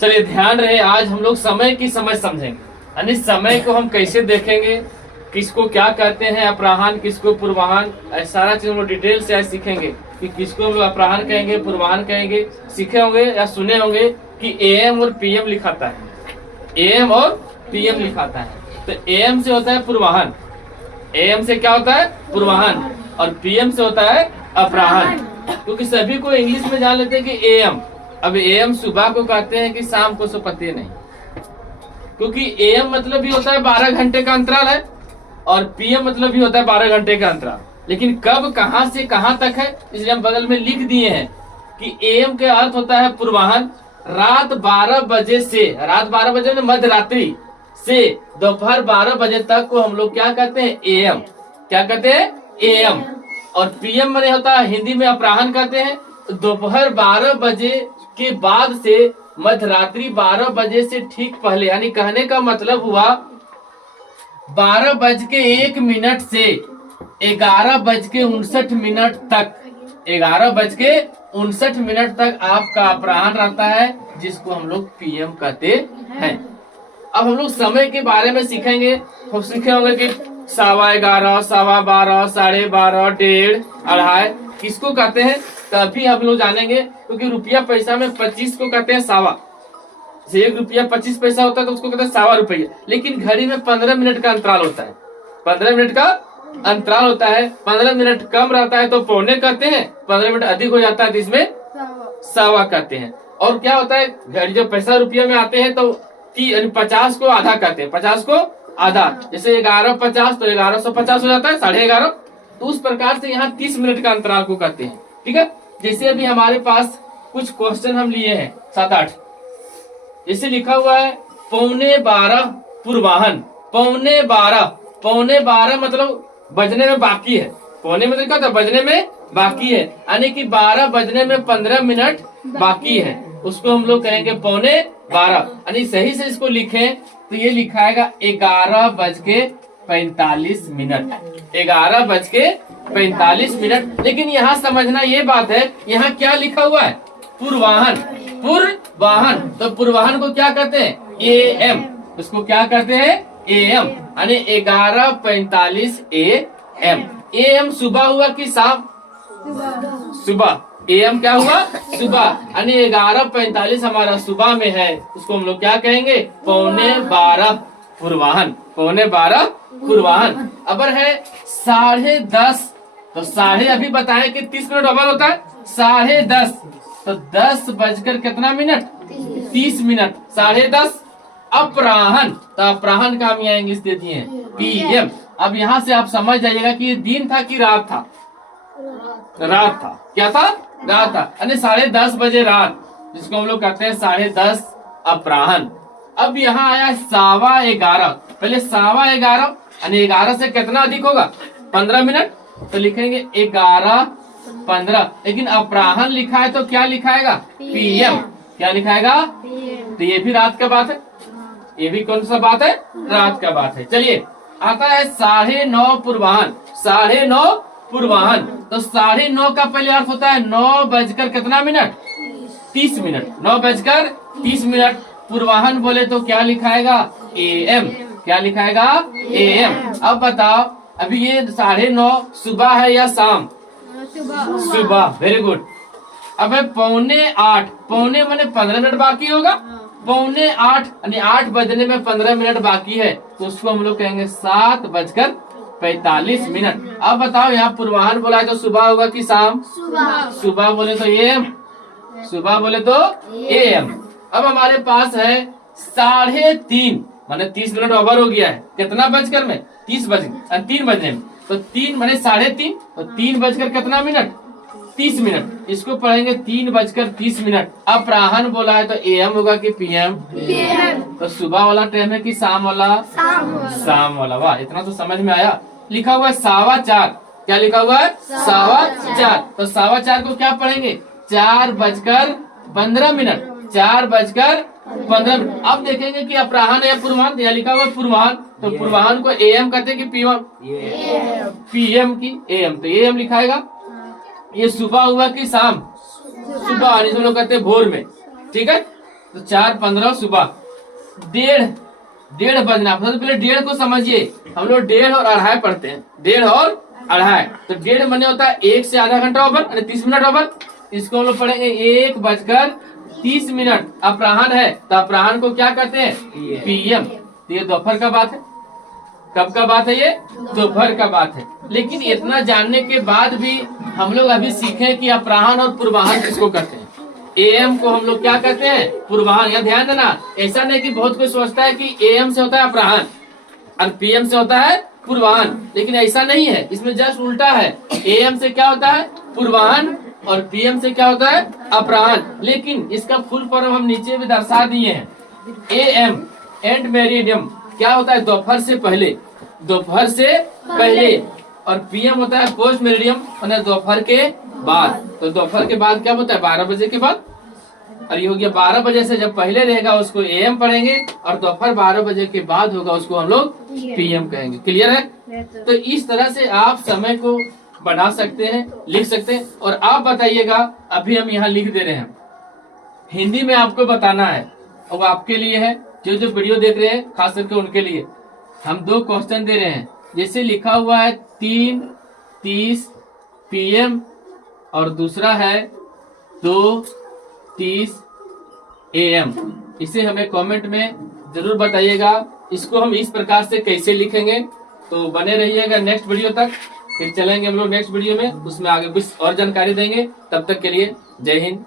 चलिए ध्यान रहे, आज हम लोग समय की समझ समझेंगे, यानी समय को हम कैसे देखेंगे, किसको क्या कहते हैं अपराह्न, किसको पूर्वाह्न, ऐसा सारा चीज हम लोग डिटेल से आज सीखेंगे कि किसको हम लोग अपराह्न कहेंगे, पूर्वाह्न कहेंगे। सीखे होंगे या सुने होंगे कि एएम और पीएम लिखाता है, एएम और पीएम लिखाता है। तो एएम से होता है पूर्वाह्न, एएम से क्या होता है पूर्वाह्न, और पीएम से होता है अपराह्न। क्योंकि सभी को इंग्लिश में जान लेते हैं कि एएम, अब एएम सुबह को कहते हैं कि शाम को, सो पते नहीं, क्योंकि एएम मतलब भी होता है 12 घंटे का अंतराल है, और पीएम मतलब भी होता है 12 घंटे का अंतराल। लेकिन कब कहां से कहां तक है, इसलिए हम बगल में लिख दिए हैं कि एएम के अर्थ होता है पूर्वाह्न, रात 12 बजे से, रात 12 बजे मध्य रात्रि से दोपहर 12 बजे तक को हम लोग क्या कहते हैं एएम, क्या कहते हैं एएम। और पीएम में होता है, हिंदी में अपराह्न कहते हैं, दोपहर 12 बजे के बाद से मध्य रात्रि 12 बजे से ठीक पहले, यानी कहने का मतलब हुआ 12:01 से 11:59 तक, 11:59 तक आपका अपराह्न रहता है, जिसको हम लोग पीएम कहते हैं। अब हम लोग समय के बारे में सीखेंगे, हम सीखे होंगे कि 11:15, 12:15, 12:30, 1:30, 2:30 किसको कहते हैं, तभी हम लोग जानेंगे। क्योंकि रुपया पैसा में 25 को कहते हैं सावा, जैसे 1 रुपया 25 पैसा होता है तो उसको कहते हैं सावा रुपया। लेकिन घड़ी में 15 मिनट का अंतराल होता है, 15 मिनट का अंतराल होता है। 15 मिनट कम रहता है तो पौने कहते हैं, 15 मिनट अधिक हो जाता है तो इसमें सावा कहते हैं। और क्या होता है, घड़ी जब पैसा रुपया में आते हैं तो 50 को आधा कहते हैं, 50 को आधा, जैसे 11:50 तो 1150 हो जाता है, 11:30। तो उस प्रकार से यहाँ 30 मिनट का अंतराल को कहते हैं। ठीक है, जैसे अभी हमारे पास कुछ क्वेश्चन हम लिए हैं 7-8, जैसे लिखा हुआ है 11:15 पूर्वाह्न, 11:15 मतलब बजने में बाकी है, पौने मतलब क्या होता है बजने में बाकी है, यानी कि 12 बजने में 15 मिनट बाकी है, उसको हम लोग कहेंगे 11:15। यानी सही से इसको लिखें तो ये लिखाएगा 11:45, 11:45। लेकिन यहाँ समझना ये बात है, यहाँ क्या लिखा हुआ है पूर्वाह्न, पूर्वाह्न, तो पूर्वाह्न को क्या कहते हैं एएम, उसको क्या कहते हैं एएम, यानी 11:45 एएम। एएम सुबह हुआ कि शाम, सुबह, एएम क्या हुआ सुबह, यानी 11:45 हमारा सुबह में है, उसको हम लोग क्या कहेंगे 11:15 पूर्वाह्न, 11:15 पूर्वाह्न। अबर है 10:30, तो साढ़े अभी बताएं कि 30 मिनट ओवर होता है, 10:30 तो 10 बजकर कितना मिनट 30 मिनट, 10:30 अपराह्न, तो अपराह्न का हम यहाँ इंग्लिश दे दिए हैं पीएम। अब यहाँ से आप समझ जाइएगा कि ये दिन था कि रात था, रात था, क्या था रात था, यानी 10:30 बजे रात, जिसको हम लोग कहते हैं 10:30 अपराह्न। अब यहाँ आया 11:15, पहले 11:15 यानी 11 से कितना अधिक होगा 15 मिनट, तो लिखेंगे 11:15। लेकिन अपराह्न लिखा है तो क्या लिखाएगा पीएम, क्या लिखाएगा, तो ये भी रात का बात है, ये भी कौन सा बात है रात का बात है। चलिए आता है 9:30 पूर्वाह्न, 9:30 पूर्वाह्न, तो 9:30 का पहले अर्थ होता है 9 बजकर कितना मिनट 30 मिनट, 9 बजकर 30 मिनट। पूर्वाह्न बोले तो क्या लिखाएगा एएम, क्या लिखाएगा एएम। अब बताओ अभी ये 9:30 सुबह है या शाम, सुबह, वेरी गुड। अब है 7:45, पौने माने 15 मिनट बाकी होगा, 7:45 यानी 8 बजने में 15 मिनट बाकी है, तो उसको हम लोग कहेंगे 7:45। अब बताओ यहाँ पूर्वाह्न बोला है तो सुबह होगा कि शाम, सुबह बोले तो एएम, सुबह बोले तो एएम। अब हमारे पास है 3:30 माने 30 मिनट ओवर हो गया है, कितना बजकर में 30 बज 3 बजने में, तो 3 माने 3:30, तो 3 बजकर कितना मिनट 30 मिनट, इसको पढ़ेंगे 3 बजकर 30 मिनट। अपराह्न बोला है तो एएम होगा कि पीएम, तो सुबह वाला टाइम है कि शाम वाला, शाम वाला। वाह, इतना तो समझ में आया। लिखा हुआ है 4:15, क्या लिखा हुआ है 4:15, तो 4:15 को क्या पढ़ेंगे 4 बजकर 15 मिनट, 4 बजकर 15 मिनट। अब देखेंगे कि अपराह्न या पूर्वाह्न, यहाँ लिखा हुआ है पूर्वाह्न, तो पूर्वाह्न को एएम कहते हैं कि पीएम, पीएम की एएम, तो एएम लिखाएगा। ये सुबह हुआ कि शाम, सुबह, हम लोग कहते हैं भोर में, ठीक है। तो 4:15 सुबह। 1:30 बजना। सबसे पहले 1:30 को समझिए। हम लोग 1:30 और 2:30 पढ़ते हैं। 1:30 और 2:30। तो 1:30 बने होता है 1 से आधा घंटा ओवर, 30 मिनट ओवर। इसको हम लोग पढ़ेंगे 1:30। अपराह्न है तो अपराह्न को क्या कहते हैं? PM। तो ये दोपहर का बात है। कब का बात है? ये दोपहर का बात है। लेकिन इतना जानने के बाद भी हम लोग अभी सीखे कि अपराह्न और पूर्वाह्न किसको कहते हैं। AM को हम लोग क्या कहते हैं? पूर्वाह्न। यहाँ ध्यान देना, ऐसा नहीं कि बहुत कोई सोचता है कि AM से होता है अपराह्न और PM से होता है पूर्वाह्न, लेकिन ऐसा नहीं है। इसमें जस्ट उल्टा है। AM से क्या होता है? पूर्वाह्न और PM से क्या होता है? अपराह्न। लेकिन इसका फुल फॉर्म हम नीचे भी दर्शा दिए हैं। AM एंड मेरिडियम क्या होता है? दोपहर से पहले। दोपहर से पहले। और PM होता है पोस्ट मेरिडियम, मतलब दोपहर के बाद। तो दोपहर के बाद क्या होता है? 12 बजे के बाद। और ये हो गया 12 बजे से जब पहले रहेगा उसको AM पढ़ेंगे, और दोपहर 12 बजे के बाद होगा उसको हम लोग PM कहेंगे। क्लियर है? तो इस तरह से आप समय को बढ़ा सकते हैं, लिख सकते हैं। और आप बताइएगा, अभी हम यहाँ लिख दे रहे हैं, हिंदी में आपको बताना है, और वो आपके लिए है। जो जो वीडियो देख रहे हैं खास करके उनके लिए हम 2 क्वेश्चन दे रहे हैं। जैसे लिखा हुआ है 3:30 PM और दूसरा है 2:30 AM। इसे हमें कमेंट में जरूर बताइएगा। इसको हम इस प्रकार से कैसे लिखेंगे। तो बने रहिएगा नेक्स्ट वीडियो तक। फिर चलेंगे हम लोग नेक्स्ट वीडियो में, उसमें आगे कुछ और जानकारी देंगे। तब तक के लिए जय हिंद।